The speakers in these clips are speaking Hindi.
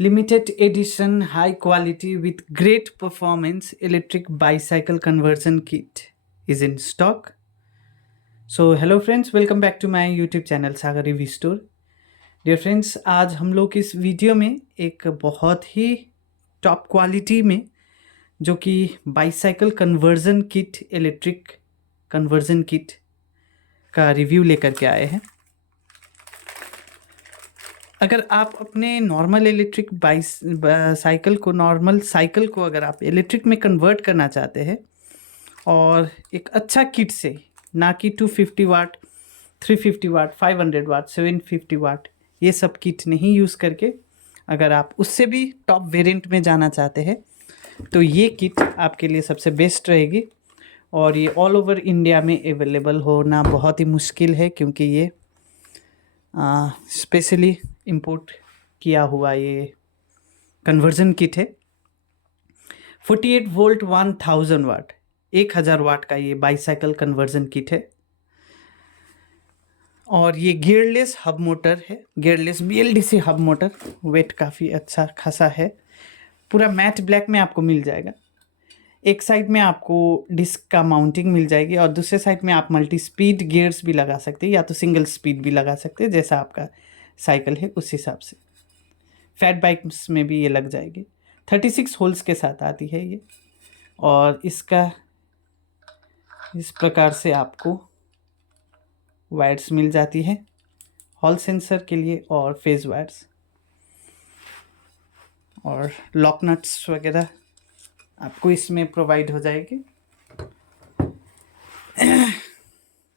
Limited edition, high quality with great performance electric bicycle conversion kit is in stock. So hello friends, welcome back to my YouTube channel Sagar review store. Dear friends, आज हम लोग इस वीडियो में एक बहुत ही टॉप क्वालिटी में जो कि bicycle conversion kit, electric conversion kit का रिव्यू लेकर के आए हैं। अगर आप अपने नॉर्मल इलेक्ट्रिक साइकिल को, नॉर्मल साइकिल को अगर आप इलेक्ट्रिक में कन्वर्ट करना चाहते हैं और एक अच्छा किट से, ना कि 250 वाट, 350 वाट, 500 वाट, 750 वाट, ये सब किट नहीं यूज़ करके अगर आप उससे भी टॉप वेरिएंट में जाना चाहते हैं तो ये किट आपके लिए सबसे बेस्ट रहेगी। और ये ऑल ओवर इंडिया में अवेलेबल होना बहुत ही मुश्किल है, क्योंकि ये स्पेशली इंपोर्ट किया हुआ ये कन्वर्जन किट है। 48 वोल्ट 1000 वाट, 1000 वाट का ये बाईसाइकिल कन्वर्जन किट है। और ये गियरलेस हब मोटर है, gearless BLDC hub motor. Weight काफ़ी अच्छा खासा है, पूरा मैट ब्लैक में आपको मिल जाएगा। एक साइड में आपको डिस्क का माउंटिंग मिल जाएगी और दूसरे साइड में आप मल्टी स्पीड गियर्स भी लगा सकते हैं या तो सिंगल स्पीड भी लगा सकते हैं, जैसा आपका साइकिल है उस हिसाब से। फैट बाइक्स में भी ये लग जाएगी। 36 होल्स के साथ आती है ये। और इसका इस प्रकार से आपको वायर्स मिल जाती है हॉल सेंसर के लिए और फेज वायर्स और लॉक नट्स वगैरह आपको इसमें प्रोवाइड हो जाएगी।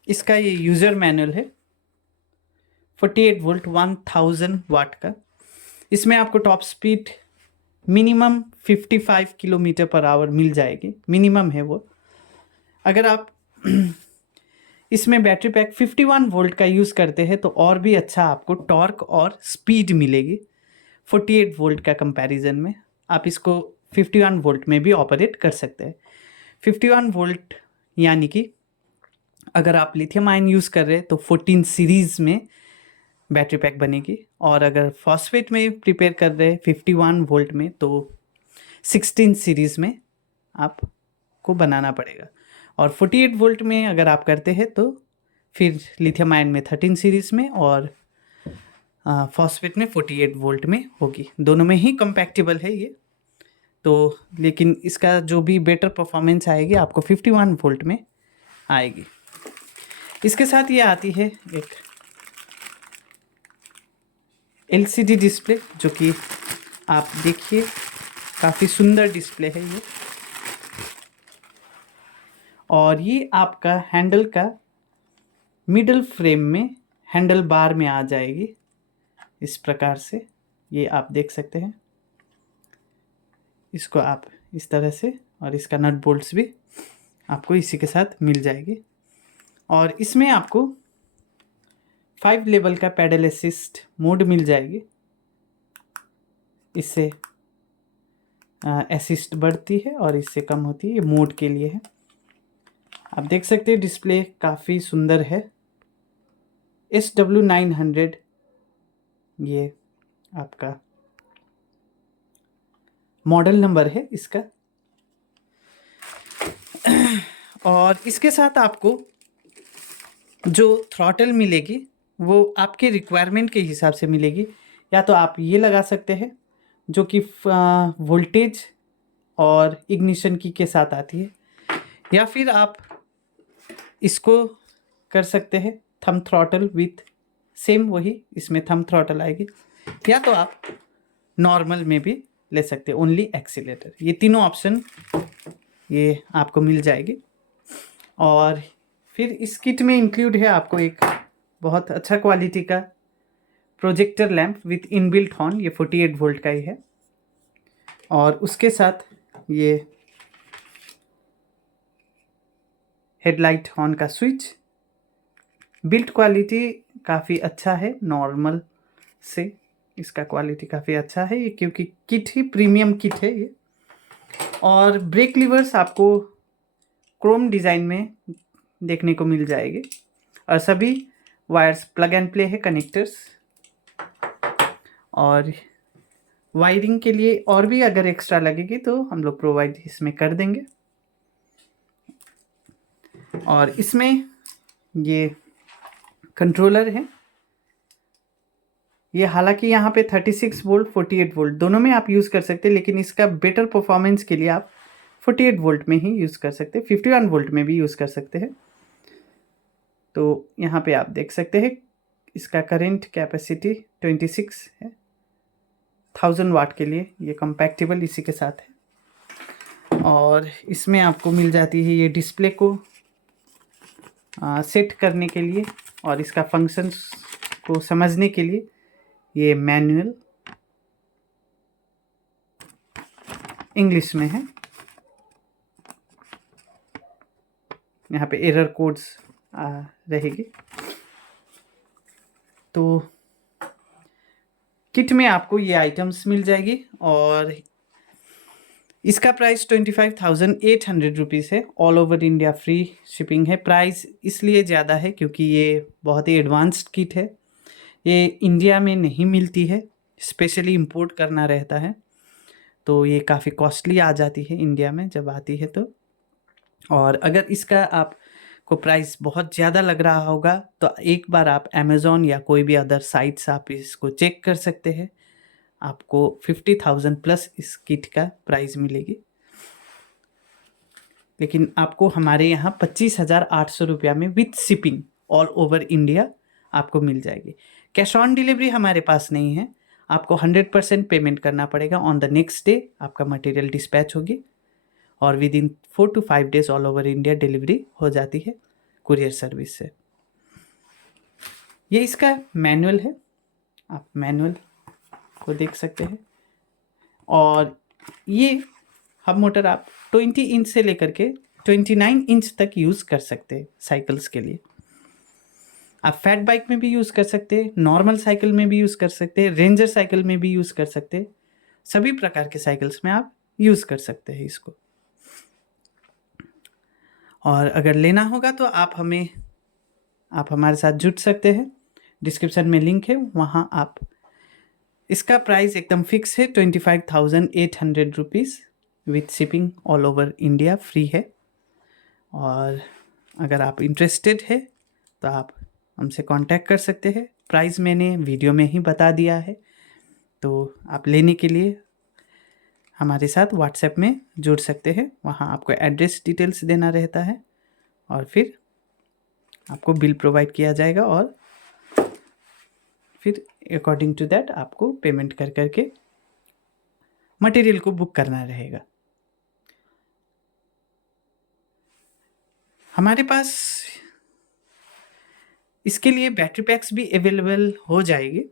इसका ये यूज़र मैनुअल है, 48 वोल्ट 1000 वाट का। इसमें आपको top speed minimum 55 kilometre per hour मिल जाएगी, मिनिमम है वो। अगर आप इसमें बैटरी पैक 51 वोल्ट का यूज़ करते हैं तो और भी अच्छा आपको टॉर्क और स्पीड मिलेगी 48 वोल्ट का कंपैरिजन में। आप इसको 51 वोल्ट में भी ऑपरेट कर सकते हैं। 51 वोल्ट यानी कि अगर आप लिथियम आयन यूज़ कर रहे हैं तो 14 सीरीज़ में बैटरी पैक बनेगी, और अगर फॉस्फेट में प्रिपेयर कर रहे हैं 51 वोल्ट में तो 16 सीरीज़ में आपको बनाना पड़ेगा। और 48 वोल्ट में अगर आप करते हैं तो फिर लिथियम आयन में 13 सीरीज़ में और फॉस्फेट में 48 वोल्ट में होगी। दोनों में ही कंपैक्टेबल है ये तो, लेकिन इसका जो भी बेटर परफॉर्मेंस आएगी आपको 51 वोल्ट में आएगी। इसके साथ ये आती है एक LCD डिस्प्ले, जो कि आप देखिए काफ़ी सुंदर डिस्प्ले है ये। और ये आपका हैंडल का मिडल फ्रेम में हैंडल बार में आ जाएगी इस प्रकार से, ये आप देख सकते हैं। इसको आप इस तरह से, और इसका नट बोल्ट्स भी आपको इसी के साथ मिल जाएगी। और इसमें आपको 5 लेवल का पैडल असिस्ट मोड मिल जाएगी। इससे असिस्ट बढ़ती है और इससे कम होती है, ये मोड के लिए है। आप देख सकते हैं डिस्प्ले काफ़ी सुंदर है। SW900 ये आपका मॉडल नंबर है इसका। और इसके साथ आपको जो थ्रॉटल मिलेगी वो आपके रिक्वायरमेंट के हिसाब से मिलेगी। या तो आप ये लगा सकते हैं जो कि वोल्टेज और इग्निशन की के साथ आती है, या फिर आप इसको कर सकते हैं थंब थ्रॉटल विथ सेम, वही इसमें थंब थ्रॉटल आएगी। या तो आप नॉर्मल में भी ले सकते हैं, ओनली एक्सीलेटर। ये तीनों ऑप्शन ये आपको मिल जाएगी। और फिर इस किट में इंक्लूड है आपको एक बहुत अच्छा क्वालिटी का projector lamp with inbuilt horn, ये 48 वोल्ट का ही है। और उसके साथ ये हेडलाइट हॉर्न का स्विच। बिल्ड क्वालिटी काफ़ी अच्छा है, नॉर्मल से इसका क्वालिटी काफ़ी अच्छा है ये, क्योंकि किट ही प्रीमियम किट है ये। और ब्रेक लीवर्स आपको क्रोम डिज़ाइन में देखने को मिल जाएगी और सभी वायर्स प्लग एंड प्ले है, कनेक्टर्स। और वायरिंग के लिए और भी अगर एक्स्ट्रा लगेगी तो हम लोग प्रोवाइड इसमें कर देंगे। और इसमें ये कंट्रोलर है, ये हालांकि यहाँ पे 36 वोल्ट 48 वोल्ट दोनों में आप यूज़ कर सकते हैं, लेकिन इसका बेटर परफॉर्मेंस के लिए आप 48 वोल्ट में ही यूज़ कर सकते हैं, 51 वोल्ट में भी यूज़ कर सकते हैं। तो यहाँ पे आप देख सकते हैं इसका करंट कैपेसिटी 26 है, 1000 वाट के लिए ये कंपैक्टेबल इसी के साथ है। और इसमें आपको मिल जाती है ये डिस्प्ले को सेट करने के लिए और इसका फंक्शंस को समझने के लिए ये मैनुअल इंग्लिश में है। यहाँ पे एरर कोड्स रहेगी। तो किट में आपको ये आइटम्स मिल जाएगी और इसका प्राइस 25,800 रुपीज़ है। All over India free shipping है। प्राइस इसलिए ज़्यादा है क्योंकि ये बहुत ही एडवांस्ड किट है, ये इंडिया में नहीं मिलती है, स्पेशली इंपोर्ट करना रहता है, तो ये काफ़ी कॉस्टली आ जाती है इंडिया में जब आती है तो। और अगर इसका आपको प्राइस बहुत ज़्यादा लग रहा होगा तो एक बार आप अमेज़ॉन या कोई भी अदर साइट्स आप इसको चेक कर सकते हैं, आपको 50,000 प्लस इस किट का प्राइस मिलेगी। लेकिन आपको हमारे यहाँ 25,800 रुपया में with shipping all over India आपको मिल जाएगी। कैश ऑन डिलीवरी हमारे पास नहीं है, आपको 100% पेमेंट करना पड़ेगा। ऑन द नेक्स्ट डे आपका मटेरियल डिस्पैच होगी और with in 4 to 5 days all over India delivery हो जाती है कुरियर सर्विस से। ये इसका मैनुअल है, आप मैनुअल को देख सकते हैं। और ये हब मोटर आप 20 इंच से लेकर के 29 इंच तक यूज़ कर सकते हैं साइकिल्स के लिए। आप फैट बाइक में भी यूज़ कर सकते हैं, नॉर्मल साइकिल में भी यूज़ कर सकते हैं, रेंजर साइकिल में भी यूज़ कर सकते हैं, सभी प्रकार के साइकिल्स में आप यूज़ कर सकते हैं इसको। और अगर लेना होगा तो आप हमारे साथ जुड़ सकते हैं, डिस्क्रिप्शन में लिंक है, वहाँ आप इसका प्राइस एकदम फिक्स है 25,800 rupees with shipping all over India free है। और अगर आप इंटरेस्टेड है तो आप हमसे कांटेक्ट कर सकते हैं। प्राइस मैंने वीडियो में ही बता दिया है, तो आप लेने के लिए हमारे साथ व्हाट्सएप में जुड़ सकते हैं, वहाँ आपको एड्रेस डिटेल्स देना रहता है और फिर आपको बिल प्रोवाइड किया जाएगा और फिर अकॉर्डिंग टू दैट आपको पेमेंट कर करके मटेरियल को बुक करना रहेगा। हमारे पास इसके लिए बैटरी पैक्स भी अवेलेबल हो जाएगी,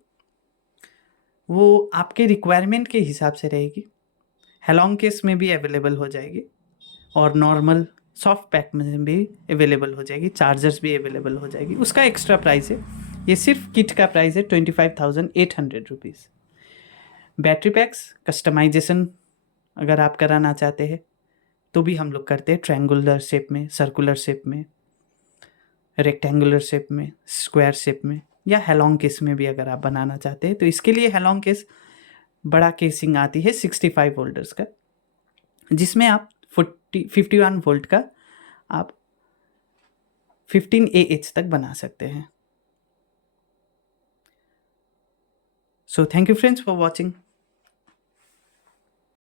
वो आपके रिक्वायरमेंट के हिसाब से रहेगी। हेलोंग केस में भी अवेलेबल हो जाएगी और नॉर्मल सॉफ्ट पैक में भी अवेलेबल हो जाएगी, चार्जर्स भी अवेलेबल हो जाएगी। उसका एक्स्ट्रा प्राइस है, ये सिर्फ किट का प्राइस है 25,800 रुपीज़। बैटरी पैक्स कस्टमाइजेशन अगर आप कराना चाहते हैं तो भी हम लोग करते हैं, ट्रायंगुलर शेप में, सर्कुलर शेप में, रेक्टेंगुलर शेप में, स्क्वायर शेप में, या हेलोंग केस में भी अगर आप बनाना चाहते हैं तो इसके लिए हेलोंग केस बड़ा केसिंग आती है 65 वोल्टर्स का, जिसमें आप 51 वोल्ट का आप 15 AH तक बना सकते हैं। So thank you friends for watching.